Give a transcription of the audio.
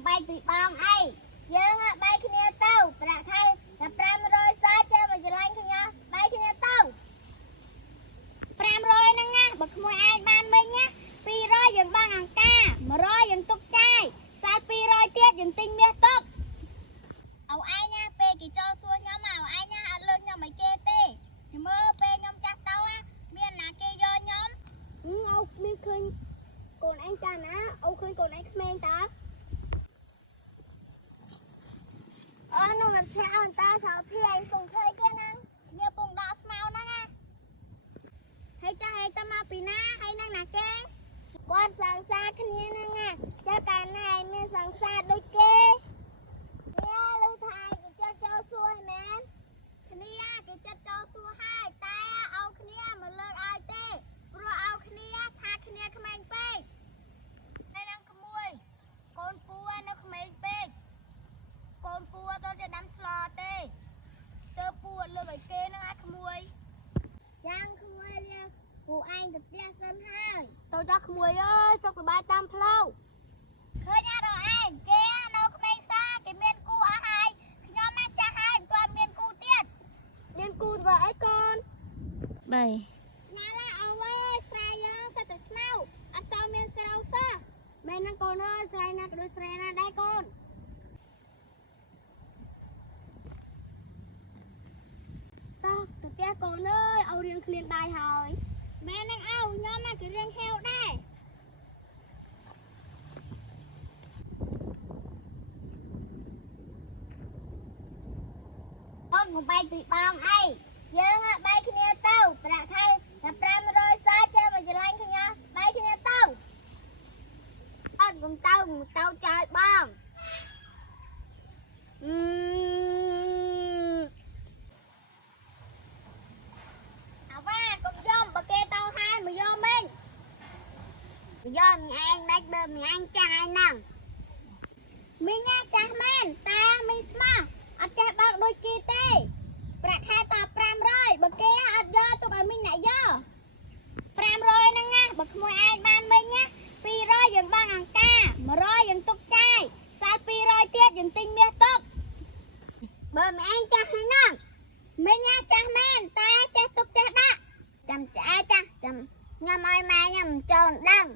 បំបីពីបងអីយើងបីគ្នាទៅប្រាក់ខែតែ500សាចាំមកច្រឡាញ់គ្នាបីគ្នាទៅ500ហ្នឹងណាបើក្មួយឯងបានមិញណា200យើងបងអង្ការ100យើងទុកចាយសល់200ទៀតយើងទិញមាសទុកអោឯងណាពេលគេចោលសួរខ្ញុំមកអោឯងណាអត់លើខ្ញុំឲ្យគេទេចាំមើលពេលខ្ញុំចាស់ទៅមានណាគេយកខ្ញុំអូមានឃើញកូនឯងចាស់ណាអូឃើញកូនឯងក្មេងតើអូនោះមិនផ្ទះអន្តើចោលភីឯងពងឃើញគេណាវាពងដកស្មៅហ្នឹងណាហើយចាស់ឯងទៅមកពីណាហើយនឹងណាគេគាត់សង្សារគ្នាហ្នឹងណាចាស់កាលណាឯងមានសង្សារដូចគេវាលឺថាឯងគេចិត្តចូលសួរមែនគ្នាគេចិត្តចូលសួរហើយតែឲ្យគ្នាមកលើកឲ្យទេព្រោះឲ្យគ្នាថាគ្នាក្មេងពេកហើយនឹងក្មួយកូនពូនៅក្មេងពេកកូនពូអត់ទៅដាំស្លទេទៅពូអត់លើកឲ្យគេនឹងអាក្មួយចាំក្មួយលាពូឯងទៅផ្ទះសិនហើយទៅដល់ក្មួយអើយសុខសប្បាយតាមផ្លូវឃើញអត់ដល់ឯងគេនៅក្មេងសាគេមានគូអស់ហើយខ្ញុំមកចាស់ហើយគាត់មានគូទៀតមានគូធ្វើអីកូន3ណាឡាអើយស្រែយើងសិតតែស្មៅអត់សូវមានស្រូវសោះមែនហ្នឹងកូនអើយស្រែណាក៏ដូចស្រែណាដែរកូនតោះទៅផ្ទះកូនអើយឲ្យរៀងឃ្លានបាយហើយមែនហ្នឹងខ្ញុំមកគេរៀងហេវដែរអូនបំបីពីបងអីយើងបីគ្នាទៅប្រាក់ខែតែ500សាចាំមកច្រឡាញ់គ្នាបីគ្នាទៅអត់ខ្ញុំទៅចោលបងអាវ៉ាកុំយំបើគេទៅហើយមកយកមិញយកមីឯងមិនបើមីឯងចាស់ហើយហ្នឹងមីញ៉ាចាស់មែនតែមីស្មោះអត់ចេះបើកដូចគេទេប្រាក់ខែត500បើគេអត់យកទុកឲ្យមីងអ្នកយក500ហ្នឹងណាបើក្មួយឯងបានមិញណា200យើងបងអង្ការ100យើងទុកចាយសល់200ទៀតយើងទិញមាសទុកបើមីឯងចាស់ហើយហ្នឹងមីញ៉ាចាស់មែនតែចេះទុកចេះដាក់ចាំឆ្អែតចាស់ចាំញ៉ាំឲ្យម៉ែញ៉ាំចូលដឹង